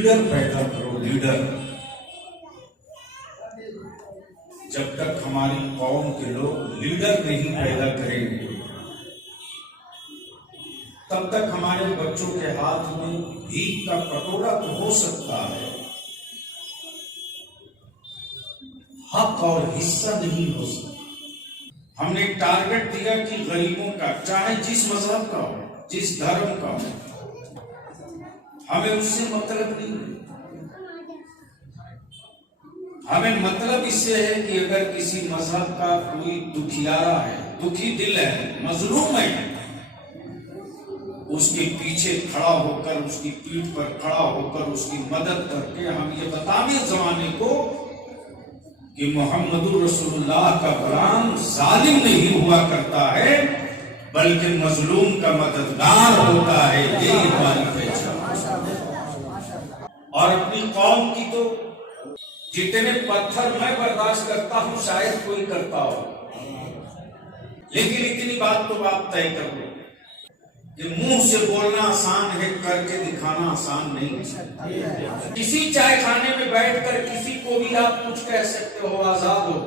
Leader पैदा करो, leader. जब तक हमारी कौम के लोग लीडर नहीं पैदा करेंगे तब तक हमारे बच्चों के हाथ में भीख का कटोरा तो हो सकता है, हक और हिस्सा नहीं हो सकता। हमने टारगेट दिया कि गरीबों का, चाहे जिस मजहब का हो, जिस धर्म का हो, हमें उससे मतलब नहीं। हमें मतलब इससे है कि अगर किसी मजहब का कोई दुखियारा है, दुखी दिल है, मजलूम है, उसके पीछे खड़ा होकर, उसकी पीठ पर खड़ा होकर उसकी मदद करके हम ये बतावे जमाने को कि मोहम्मदुर रसूलुल्लाह का गुलाम जालिम नहीं हुआ करता है बल्कि मजलूम का मददगार होता है। यही हमारी पहचान। और अपनी कौम की तो जितने पत्थर मैं बर्दाश्त करता हूं शायद कोई करता हो, लेकिन इतनी बात तो आप तय कर लो कि मुंह से बोलना आसान है, करके दिखाना आसान नहीं। किसी चाय खाने में बैठकर किसी को भी आप कुछ कह सकते हो, आजाद हो,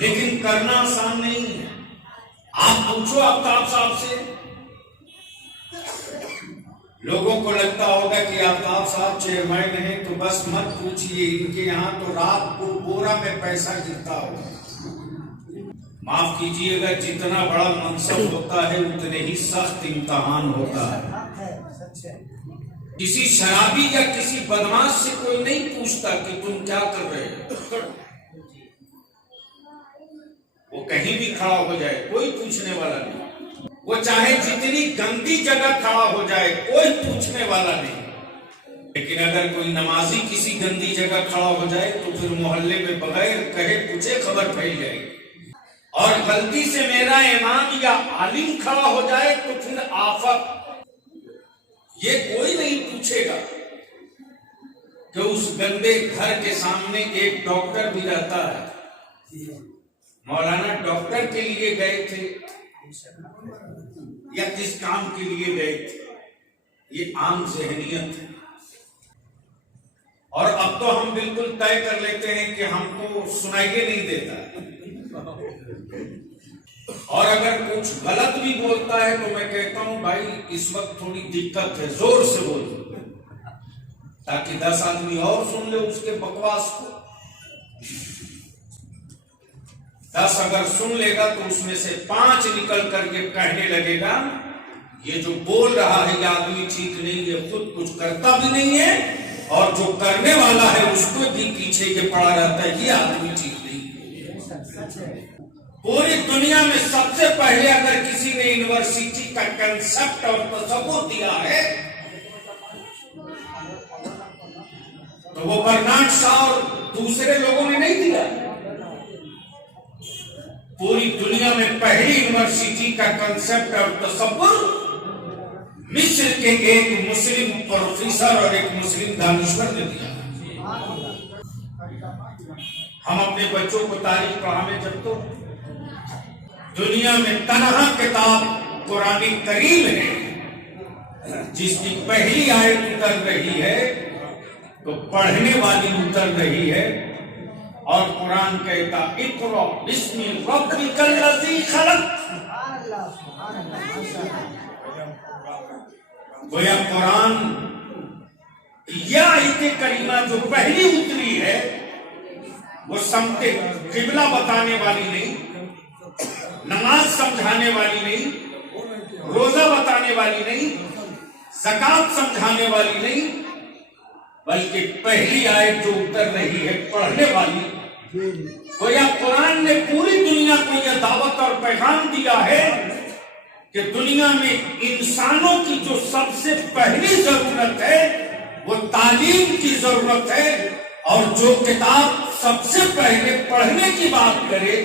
लेकिन करना आसान नहीं है। आप पूछो आफ्ताब साहब से, लोगों को लगता होगा कि आफ्ताब साहब चेयरमैन हैं तो बस मत पूछिए, इनके यहाँ तो रात को बोरा में पैसा गिरता होगा। माफ कीजिएगा, जितना बड़ा मनसब होता है उतने ही सख्त इम्तिहान होता है। किसी शराबी या किसी बदमाश से कोई नहीं पूछता कि तुम क्या कर रहे हो, वो कहीं भी खड़ा हो जाए कोई पूछने वाला नहीं। वो चाहे जितनी गंदी जगह खड़ा हो जाए कोई पूछने वाला नहीं। लेकिन अगर कोई नमाजी किसी गंदी जगह खड़ा हो जाए तो फिर मोहल्ले में बगैर कहे पूछे खबर फैल जाएगी। और गलती से मेरा इमाम या आलिम खड़ा हो जाए तो फिर आफत। ये कोई नहीं पूछेगा कि उस गंदे घर के सामने एक डॉक्टर भी रहता है। मौलाना डॉक्टर के लिए गए थे या किस काम के लिए गए थे, ये आम ज़हनियत है। और अब तो हम बिल्कुल तय कर लेते हैं कि हमको सुनाइए नहीं देता, और अगर कुछ गलत भी बोलता है तो मैं कहता हूं भाई इस वक्त थोड़ी दिक्कत है, जोर से बोल, ताकि 10 आदमी और सुन ले उसके बकवास को। 10 अगर सुन लेगा तो उसमें से 5 निकल कर ये कहने लगेगा ये जो बोल रहा है ये आदमी ठीक नहीं, ये खुद कुछ करता भी नहीं है, और जो करने वाला है उसको भी पीछे ये पड़ा रहता है, ये आदमी ठीक नहीं। पूरी दुनिया में सबसे पहले अगर किसी ने यूनिवर्सिटी का कंसेप्ट और तस्वुर दिया है तो वो बर्नार्ड शॉ और दूसरे लोगों ने नहीं दिया। पूरी दुनिया में पहली यूनिवर्सिटी का कंसेप्ट और तस्वुर मिस्र के एक मुस्लिम प्रोफेसर और एक मुस्लिम दानिश्वर ने दिया। हम अपने बच्चों को तारीख पढ़ाने जब तो दुनिया में तनहा किताब कुरान करीम है जिसकी पहली आयत उतर रही है तो पढ़ने वाली उतर रही है, और कुरान कहता इक़रा बिस्मि रब्बिकल लज़ी खलक़। गोया कुरान यह आयत करीमा जो पहली उतरी है वो समते किबला बताने वाली नहीं, नमाज समझाने वाली नहीं, रोजा बताने वाली नहीं, ज़कात समझाने वाली नहीं, बल्कि पहली आयत जो उतर रही है पढ़ने वाली। तो यह कुरान ने पूरी दुनिया को यह दावत और पैगाम दिया है कि दुनिया में इंसानों की जो सबसे पहली जरूरत है वो तालीम की जरूरत है, और जो किताब सबसे पहले पढ़ने की बात करे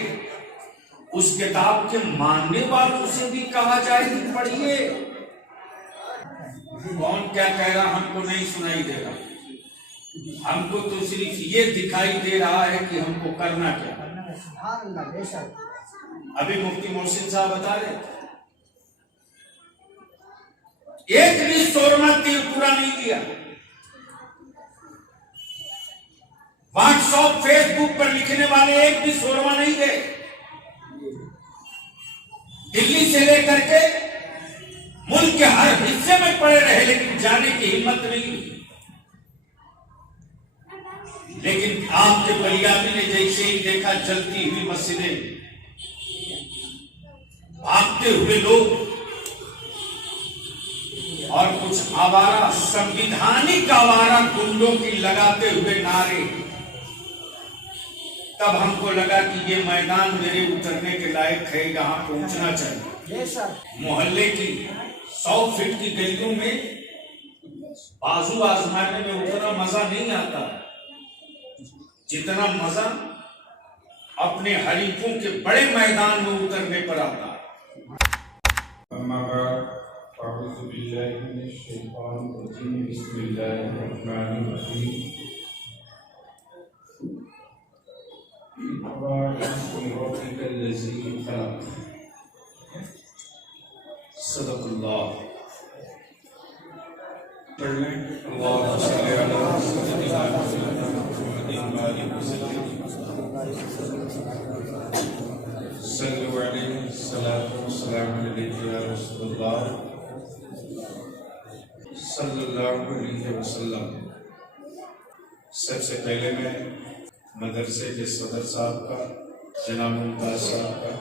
उस किताब के मानने वालों से भी कहा जाए कि पढ़िए। कौन क्या कह रहा हमको नहीं सुनाई दे रहा, हमको तो सिर्फ ये दिखाई दे रहा है कि हमको करना क्या। अभी मुफ्ती मोहसिन साहब बता रहे एक भी 16वां तीर पूरा नहीं किया, व्हाट्सएप फेसबुक पर लिखने वाले एक भी शोरवा नहीं गए। दिल्ली से लेकर के मुल्क के हर हिस्से में पड़े रहे, लेकिन जाने की हिम्मत नहीं हुई। लेकिन आपके बलियामी ने जैसे ही देखा जलती हुई मस्जिदें, भागते हुए लोग और कुछ आवारा, संविधानिक आवारा गुंडों की लगाते हुए नारे, तब हमको लगा कि ये मैदान मेरे उतरने के लायक है, यहां पहुंचना चाहिए। मोहल्ले की 100 फीट की गलियों में बाजू आजमाने में उतना मजा नहीं आता जितना मजा अपने हरीफों के बड़े मैदान में उतरने पर आता। सदकुल्लाह। सबसे पहले मैं मदरसे के सदर साहब का, जनाब मुमताज साहब का,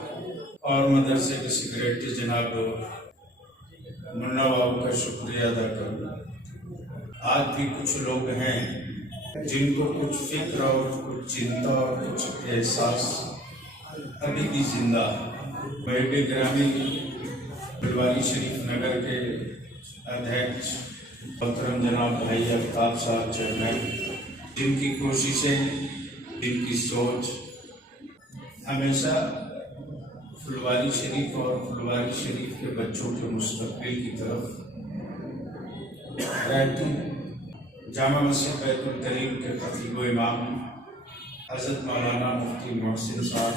और मदरसे के सेक्रेटरी जनाब मुन्ना बाबू का शुक्रिया अदा करूँगा। आज भी कुछ लोग हैं जिनको कुछ फिक्र और कुछ चिंता और कुछ एहसास अभी भी जिंदा। बैठे ग्रामीण फुलवारी शरीफ नगर के अध्यक्ष मोहतरम जनाब भाई अफ्ताब साहब चेयरमैन, जिनकी कोशिशें, जिनकी सोच हमेशा फुलवारी शरीफ और फुलवारी शरीफ के बच्चों के मुस्तकबिल की तरफ रहती। जामा मस्जिद बैतुल करीम के खतीब व इमाम हज़रत मौलाना मुफ्ती मोहसिन साहब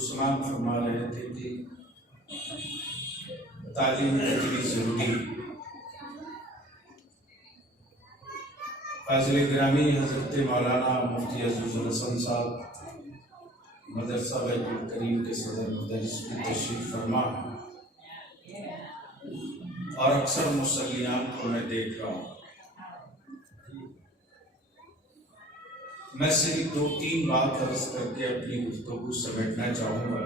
सुनाम फरमा रहे थे कि तालीम कितनी ज़रूरी। फाज़िल ग्रामी हज़रत मौलाना मुफ्ती अज़ीज़ुल हसन साहब मदरसा बैतुल करीम के सदर मुदर्रिस की तशरीफ फरमा, और अक्सर मुसल्लियान को मैं देख रहा हूँ। मैं सिर्फ 2-3 बात अर्ज करके अपनी गुफ्तगू समेटना चाहूँगा,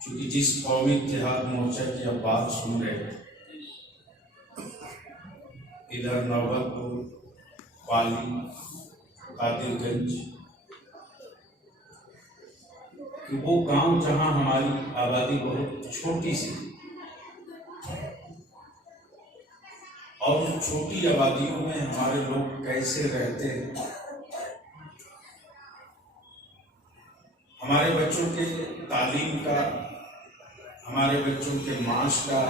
क्योंकि जिस कौमी इत्तेहाद मोर्चा की आप बात सुन रहे थे, इधर नौबतपुर, पाली, कादिरगंज, कि वो गांव जहां हमारी आबादी बहुत छोटी सी, और उन छोटी आबादियों में हमारे लोग कैसे रहते हैं, हमारे बच्चों के तालीम का, हमारे बच्चों के माश का,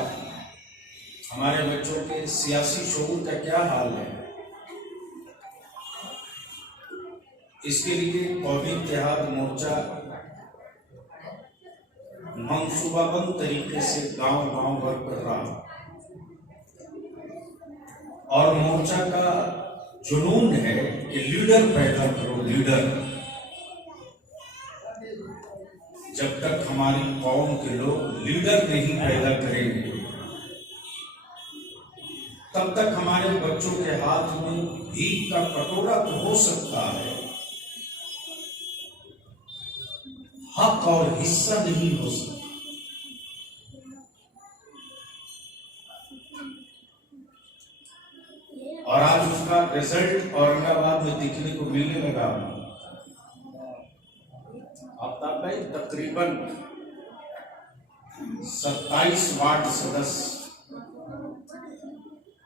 हमारे बच्चों के सियासी शऊर का क्या हाल है, इसके लिए कौमी इत्तेहाद मोर्चा मंसूबाबंद तरीके से गांव-गांव वर्क कर रहा, और मोर्चा का जुनून है कि लीडर पैदा करो, लीडर। जब तक हमारी कौम के लोग लीडर नहीं पैदा करेंगे, तब तक हमारे बच्चों के हाथ में भीख का कटोरा तो हो सकता है, हक और हिस्सा नहीं हो सकता। और आज उसका रिजल्ट औरंगाबाद में दिखने को मिलने लगा। आफ्ताब भाई, तकरीबन 27 वार्ड सदस्य,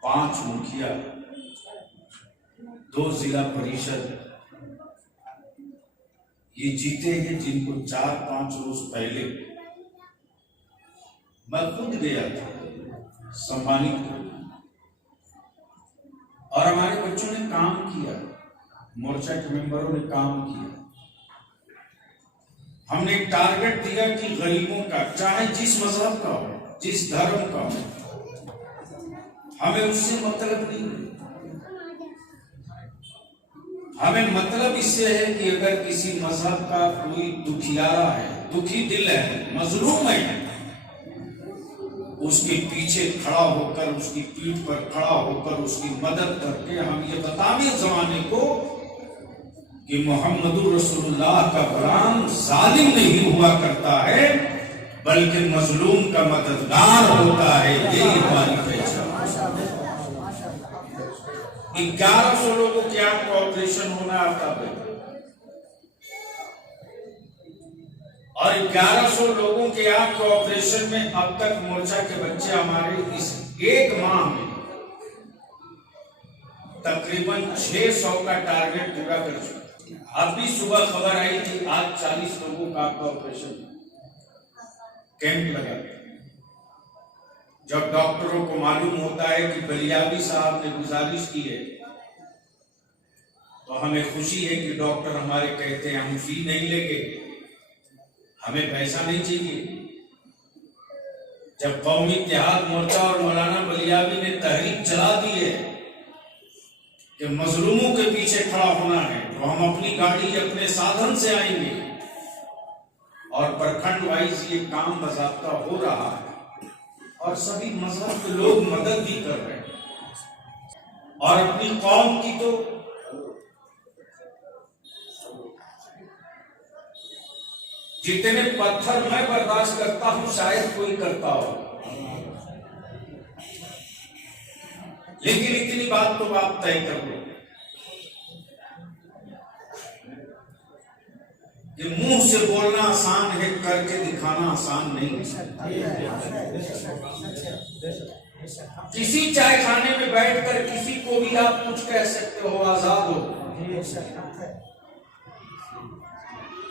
5 मुखिया, 2 जिला परिषद ये जीते हैं, जिनको 4-5 रोज पहले मैं खुद गया था सम्मानित, और हमारे बच्चों ने काम किया, मोर्चा के मेंबरों ने काम किया। हमने एक टारगेट दिया कि गरीबों का, चाहे जिस मजहब का हो, जिस धर्म का हो, हमें उससे मतलब नहीं। हमें मतलब इससे है कि अगर किसी मजहब का कोई दुखियारा है, दुखी दिल है, मजलूम है, उसके पीछे खड़ा होकर, उसकी पीठ पर खड़ा होकर उसकी मदद करके हम ये बताने जमाने को कि मोहम्मदुर रसूलुल्लाह का गुलाम जालिम नहीं हुआ करता है, बल्कि मजलूम का मददगार होता है। ये हमारी पहचान। 1100 लोगों के आंख का ऑपरेशन होना आता है और 1100 लोगों के आंख के ऑपरेशन में अब तक मोर्चा के बच्चे हमारे इस एक माह में तकरीबन 600 का टारगेट पूरा कर चुके। अभी सुबह खबर आई कि आज 40 लोगों का आंख का ऑपरेशन कैंप लगा। जब डॉक्टरों को मालूम होता है कि बलियाबी साहब ने गुजारिश की है तो हमें खुशी है कि डॉक्टर हमारे कहते हैं हम फी नहीं लेंगे, हमें पैसा नहीं चाहिए। जब कौमी इत्तेहाद मोर्चा और मौलाना बलियाबी ने तहरीक चला दी है कि मजलूमों के पीछे खड़ा होना है, तो हम अपनी गाड़ी अपने साधन से आएंगे और प्रखंड वाइज ये काम बजाब्ता हो रहा है और सभी मजहब के लोग मदद भी कर रहे हैं। और अपनी कौम की तो जितने पत्थर मैं बर्दाश्त करता हूं शायद कोई करता हो, लेकिन इतनी बात तो आप तय कर लो कि मुंह से बोलना आसान है, करके दिखाना आसान नहीं है। किसी चाय खाने में बैठकर किसी को भी आप कुछ कह सकते हो, आजाद हो,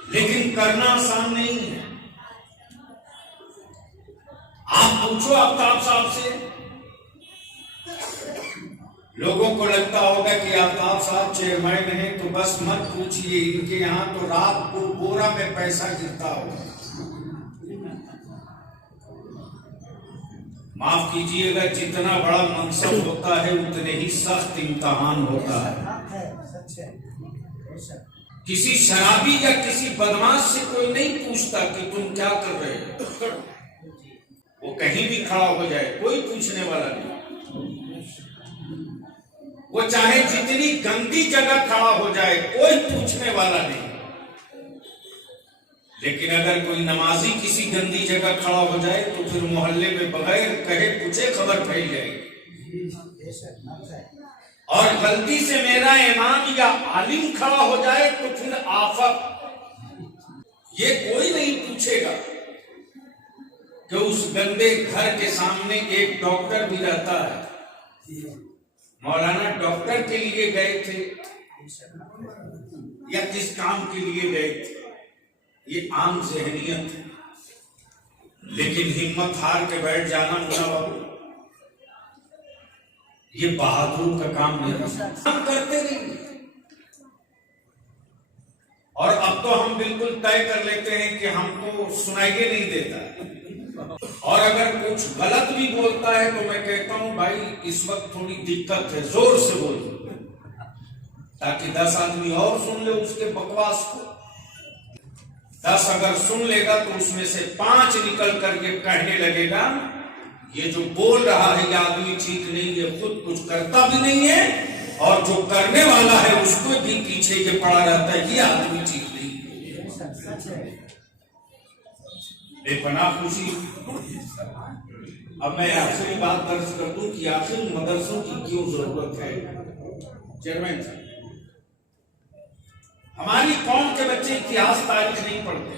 लेकिन करना आसान नहीं है। आप पूछो आफ्ताब साहब से, लोगों को लगता होगा कि आफ्ताब साहब चेयरमैन हैं तो बस मत पूछिए, इनके यहां तो रात को बोरा में पैसा गिरता होगा। माफ कीजिएगा, जितना बड़ा मनसब होता है उतने ही सख्त इम्तिहान होता है। किसी शराबी या किसी बदमाश से कोई नहीं पूछता कि तुम क्या कर रहे हो, वो कहीं भी खड़ा हो जाए कोई पूछने वाला नहीं। वो चाहे जितनी गंदी जगह खड़ा हो जाए कोई पूछने वाला नहीं। लेकिन अगर कोई नमाजी किसी गंदी जगह खड़ा हो जाए तो फिर मोहल्ले में बगैर कहे पूछे खबर फैल जाएगी। और गलती से मेरा इमाम या आलिम खड़ा हो जाए तो फिर आफत। ये कोई नहीं पूछेगा कि उस गंदे घर के सामने एक डॉक्टर भी रहता है। मौलाना डॉक्टर के लिए गए थे या किस काम के लिए गए थे, ये आम ज़हनियत है। लेकिन हिम्मत हार के बैठ जाना मुन्ना बाबू, ये बहादुर का काम नहीं, हम करते नहीं। और अब तो हम बिल्कुल तय कर लेते हैं कि हमको सुनाइए नहीं देता, और अगर कुछ गलत भी बोलता है तो मैं कहता हूं भाई इस वक्त थोड़ी दिक्कत है, जोर से बोल, ताकि 10 आदमी और सुन ले उसके बकवास को। 10 अगर सुन लेगा तो उसमें से 5 निकल कर ये कहने लगेगा ये जो बोल रहा है ये आदमी ठीक नहीं है, खुद कुछ करता भी नहीं है और जो करने वाला है उसको भी पीछे ये पड़ा रहता है, ये आदमी ठीक नहीं है। बेपनाह खुशी। अब मैं आखिरी बात दर्ज कर दूं कि आखिर मदरसों की क्यों जरूरत है। चेयरमैन साहब, हमारी कौम के बच्चे इतिहास तारीख नहीं पढ़ते।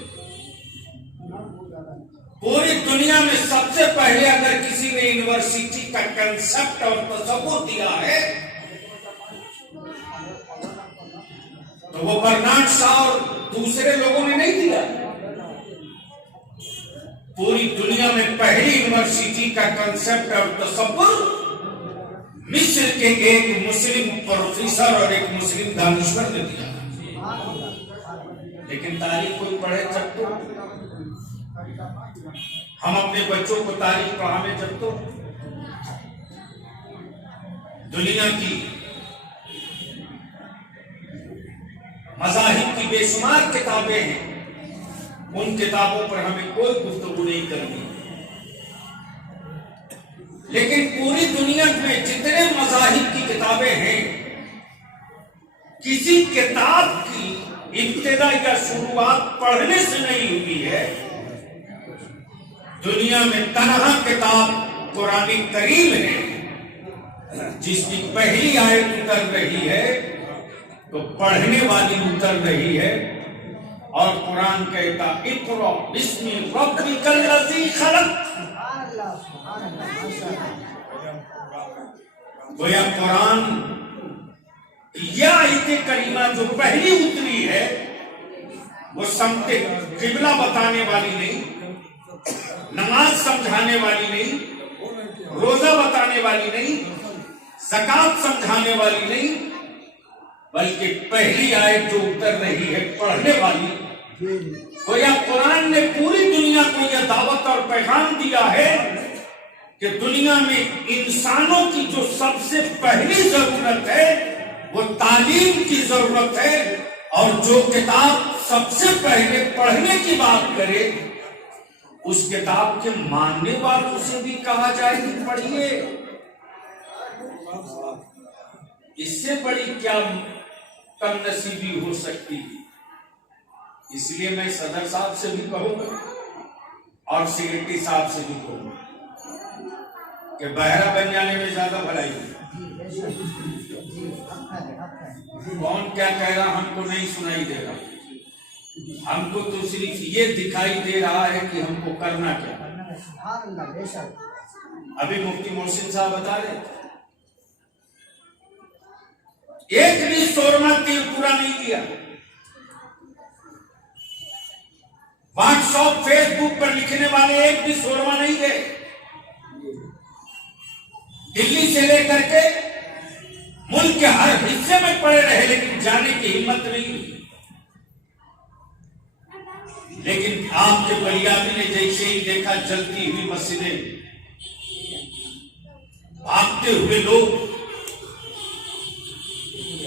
पूरी दुनिया में सबसे पहले अगर किसी ने यूनिवर्सिटी का कंसेप्ट और तसव्वुर दिया है तो वो बर्नार्ड शॉ और दूसरे लोगों ने नहीं दिया। पूरी दुनिया में पहली यूनिवर्सिटी का कंसेप्ट और तसव्वुर मिस्र के एक मुस्लिम प्रोफेसर और एक मुस्लिम दानिश्वर ने दिया। लेकिन तारीख कोई पढ़े जब तो हम अपने बच्चों को तारीख पढ़ाने जब तो दुनिया की मज़ाहिब की बेशुमार किताबें हैं, उन किताबों पर हमें कोई गुफ्तगू नहीं करनी। लेकिन पूरी दुनिया में जितने मज़ाहिब की किताबें हैं, किसी किताब की इब्तिदा या शुरुआत पढ़ने से नहीं हुई है। दुनिया में तनहा किताब कुरान करीम है, जिसकी पहली आयत उतर रही है तो पढ़ने वाली उतर रही है, और कुरान कहता इक़रा बिस्मि रब्बिकल लज़ी खलक़। गोया कुरान यह आयत करीमा जो पहली उतरी है, वो समते किबला बताने वाली नहीं, नमाज समझाने वाली नहीं, रोजा बताने वाली नहीं, ज़कात समझाने वाली नहीं, बल्कि पहली आयत जो उतर रही है पढ़ने वाली। तो यह कुरान ने पूरी दुनिया को यह दावत और पैगाम दिया है कि दुनिया में इंसानों की जो सबसे पहली जरूरत है वो तालीम की जरूरत है, और जो किताब सबसे पहले पढ़ने की बात करे उस किताब के मानने वालों से भी कहा जाए कि पढ़िए। इससे बड़ी क्या कमनसीबी हो सकती है। इसलिए मैं सदर साहब से भी कहूंगा और सेक्रेटरी साहब से भी कहूंगा कि बहरा बन जाने में ज्यादा भलाई है। कौन क्या कह रहा हमको नहीं सुनाई दे रहा, हमको तो सिर्फ ये दिखाई दे रहा है कि हमको करना क्या। अभी मुफ्ती मोहसिन साहब बता रहे, एक भी शोरमा तेल पूरा नहीं किया। व्हाट्सएप फेसबुक पर लिखने वाले एक भी शोरमा नहीं गए। दिल्ली से लेकर के मुल्क के हर हिस्से में पड़े रहे, लेकिन जाने की हिम्मत नहीं हुई। लेकिन आपके बलियामी ने जैसे ही देखा जलती हुई मस्जिदें, भागते हुए लोग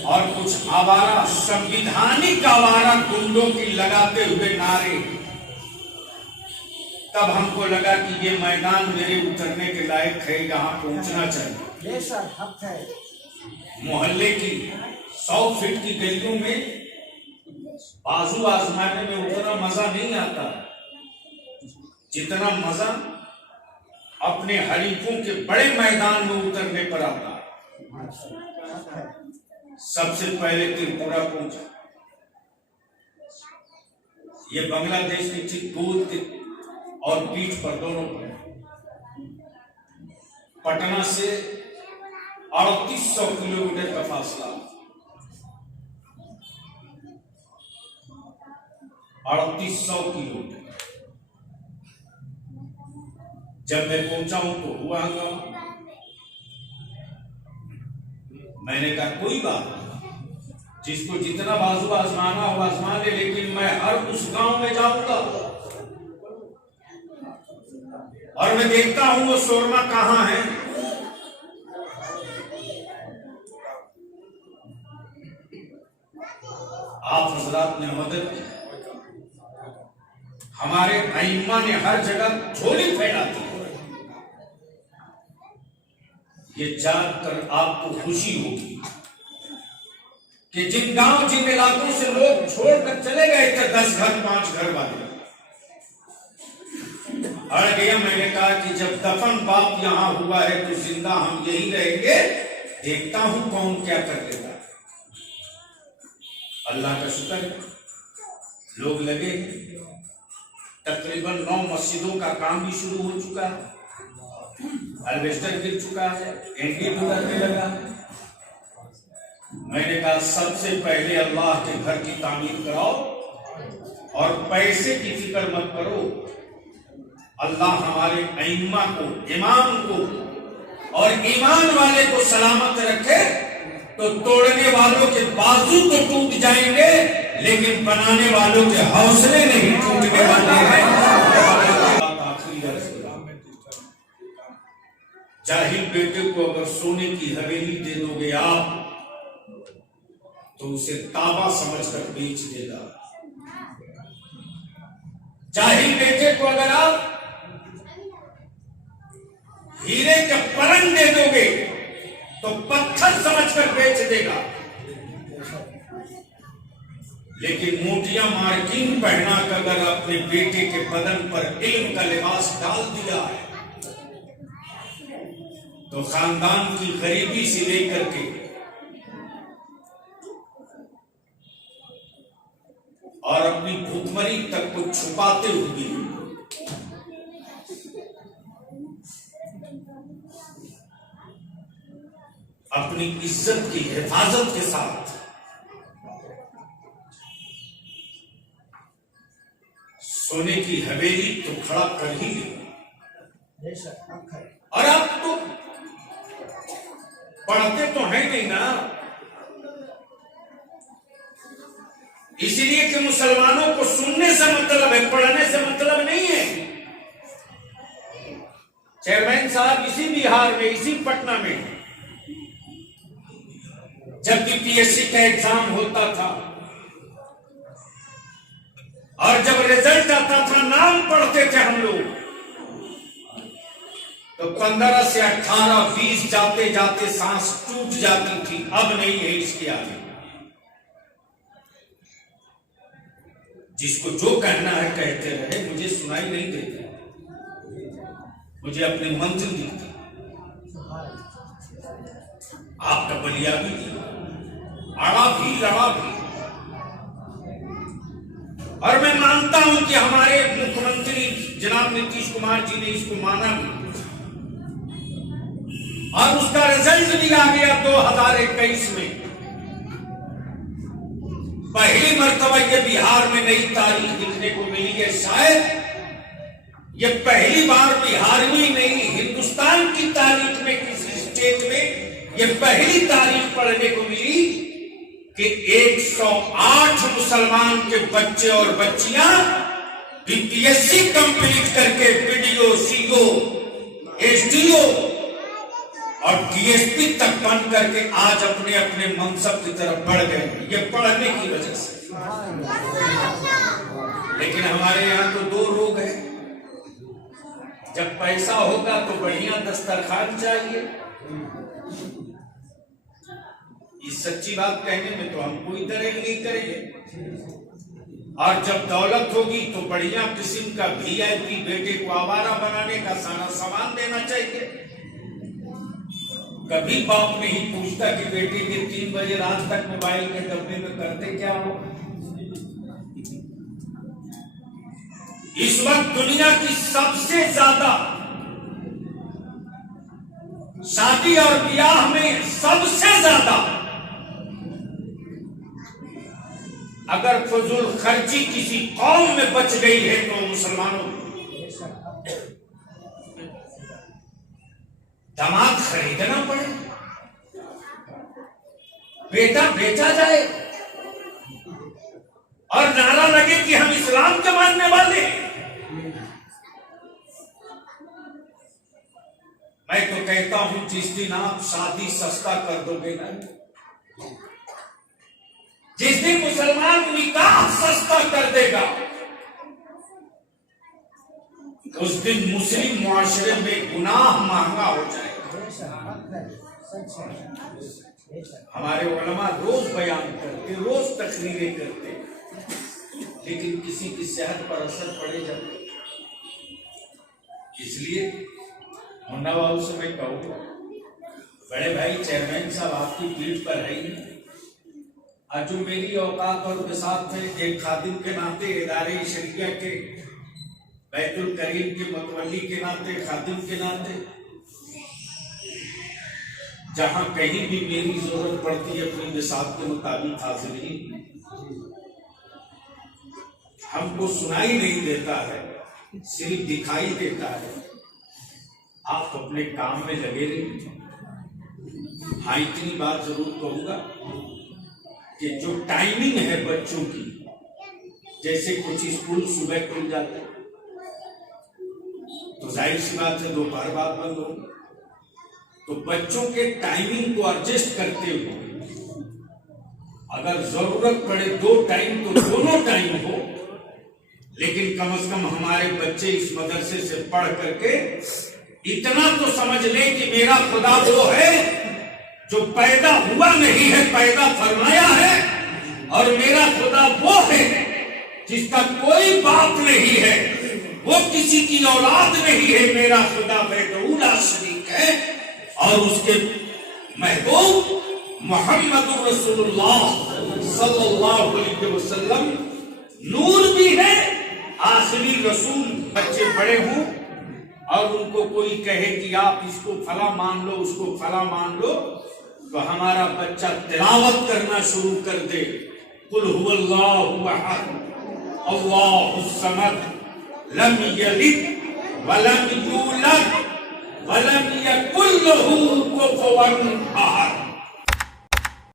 और कुछ आवारा संविधानिक आवारा गुंडों की लगाते हुए नारे, तब हमको लगा कि ये मैदान मेरे उतरने के लायक है, यहाँ पहुंचना चाहिए। मोहल्ले की 100 फीट की गलियों में बाजू आजमाने में उतना मजा नहीं आता जितना मजा अपने हरीफों के बड़े मैदान में उतरने पर आता। सबसे पहले त्रिपुरा पहुंचा। ये बांग्लादेश निश्चित गोद और पीठ पर दोनों पर। पटना से 3800 किलोमीटर का फासला, 3800 किलोमीटर। जब मैं पहुंचा हूं तो हुआ हंगामा। मैंने कहा कोई बात नहीं, जिसको जितना बाजू आजमाना हो आजमा ले, लेकिन मैं हर उस गांव में जाऊंगा और मैं देखता हूं वो शोरमा कहां है। आप हजरात ने मदद की, हमारे अइम्मा ने हर जगह झोली फैला दी। ये जानकर आपको खुशी होगी कि जिन गांव जिन इलाकों से लोग छोड़कर चले गए थे, 10 घर 5 घर वाले अड़ गया। मैंने कहा कि जब दफन बाप यहां हुआ है तो जिंदा हम यही रहेंगे, देखता हूं कौन क्या कर देगा। अल्लाह का शुक्र है, लोग लगे। तकरीबन 9 मस्जिदों का काम भी शुरू हो चुका है, अल्वेस्टर गिर चुका है, एंटी उतरने लगा। मैंने कहा सबसे पहले अल्लाह के घर की तामीर कराओ और पैसे की फिक्र मत करो। अल्लाह हमारे अइम्मा को, इमाम को और ईमान वाले को सलामत रखे तो तोड़ने वालों के बाजू तो टूट जाएंगे, लेकिन बनाने वालों के हौसले नहीं टूटने वाले हैं। जाहिल बेटे को अगर सोने की हवेली दे दोगे आप तो उसे ताबा समझकर बेच देगा। जाहिल बेटे को अगर आप हीरे के पलंग दे दोगे तो पत्थर समझकर बेच देगा, लेकिन मोटियां मार्किंग पहना कर अगर अपने बेटे के बदन पर इल्म का लिबास डाल दिया है तो खानदान की गरीबी से लेकर के और अपनी भूखमरी तक को छुपाते हुए अपनी इज्जत की हिफाजत के साथ सोने की हवेली तो खड़ा कर ही लेगा। और आप तो पढ़ते तो है नहीं ना, इसलिए कि मुसलमानों को सुनने से मतलब है, पढ़ने से मतलब नहीं है। चेयरमैन साहब इसी बिहार में, इसी पटना में जब बीपीएससी का एग्जाम होता था और जब रिजल्ट आता था, नाम पढ़ते थे हम लोग, तो 15 से 18, 20 जाते जाते सांस टूट जाती थी। अब नहीं है इसके आगे। जिसको जो कहना है कहते रहे, मुझे सुनाई नहीं देता, मुझे अपने मंत्र दिखते। आपका बलिया भी दिया, अड़ा भी, लड़ा भी। और मैं मानता हूं कि हमारे मुख्यमंत्री जनाब नीतीश कुमार जी ने इसको माना भी, और उसका रिजल्ट भी आ गया 2021 में। पहली मर्तबा ये बिहार में नई तारीख दिखने को मिली है। शायद ये पहली बार बिहार में ही नहीं, हिंदुस्तान की तारीख में किसी स्टेट में ये पहली तारीख पढ़ने को मिली कि 108 मुसलमान के बच्चे और बच्चियां बीपीएससी कंप्लीट करके बीडीओ, सीओ, एसडीओ और डीएसपी तक बन करके आज अपने अपने मनसब की तरफ बढ़ गए, ये पढ़ने की वजह से। लेकिन हमारे यहाँ तो 2 रोग है। जब पैसा होगा तो बढ़िया दस्तरखान चाहिए। इस सच्ची बात कहने में तो हम कोई तरह नहीं करेंगे। और जब दौलत होगी तो बढ़िया किस्म का वीआईपी बेटे को आवारा बनाने का सारा सामान देना चाहिए। कभी बाप नहीं पूछता कि बेटे के 3 बजे रात तक मोबाइल के डब्बे में करते क्या हो। इस वक्त दुनिया की सबसे ज्यादा शादी और ब्याह में सबसे ज्यादा अगर फजूल खर्ची किसी कौम में बच गई है तो मुसलमानों में। दामाद खरीदना पड़े, बेटा बेचा जाए और नारा लगे कि हम इस्लाम के मानने वाले हैं। मैं तो कहता हूं जिस दिन आप शादी सस्ता कर दोगे ना, जिस दिन मुसलमान निकाह सस्ता कर देगा, उस दिन मुस्लिम मुआशरे में गुनाह महंगा हो जाएगा। हमारे उलमा रोज बयान करते, रोज तकरीरें करते, लेकिन किसी की सेहत पर असर पड़े जाते। इसलिए मुन्ना बाबू से मैं कहूँगा, बड़े भाई चेयरमैन साहब आपकी पीठ पर है ही। आज जो मेरी औकात और विसात में एक खादिम के नाते, इदारे शरिया के बैतुल करीम के मतवली के नाते, खादिम के नाते, जहां कहीं भी मेरी जरूरत पड़ती है अपनी निसाब के मुताबिक हाजिर ही। हमको सुनाई नहीं देता है, सिर्फ दिखाई देता है। आप अपने काम में लगे रहिए। हाँ, इतनी बात जरूर कहूंगा कि जो टाइमिंग है बच्चों की, जैसे कुछ स्कूल सुबह खुल जाते हैं तो जाहिर सी बात है दोपहर बाद बंद होगी, तो बच्चों के टाइमिंग को एडजस्ट करते हुए अगर जरूरत पड़े 2 टाइम तो दोनों टाइम हो, लेकिन कम से कम हमारे बच्चे इस मदरसे से पढ़ करके इतना तो समझ लें कि मेरा खुदा वो है जो पैदा हुआ नहीं है, पैदा फरमाया है, और मेरा खुदा वो है जिसका कोई बाप नहीं है, वो किसी की औलाद नहीं है। मेरा खुदा वहदहू शरीक है और उसके महबूब मोहम्मद रसूलुल्लाह सल्लल्लाहु अलैहि वसल्लम नूर भी है, आखिरी रसूल। बच्चे बड़े हों और उनको कोई कहे कि आप इसको फला मान लो, उसको फला मान लो, तो हमारा बच्चा तिलावत करना शुरू कर दे, कुल हुवल्लाहु अहद अल्लाहुस समद लम यलिद वलम यूलद वलम यकुल लहू कुफुवन अहद।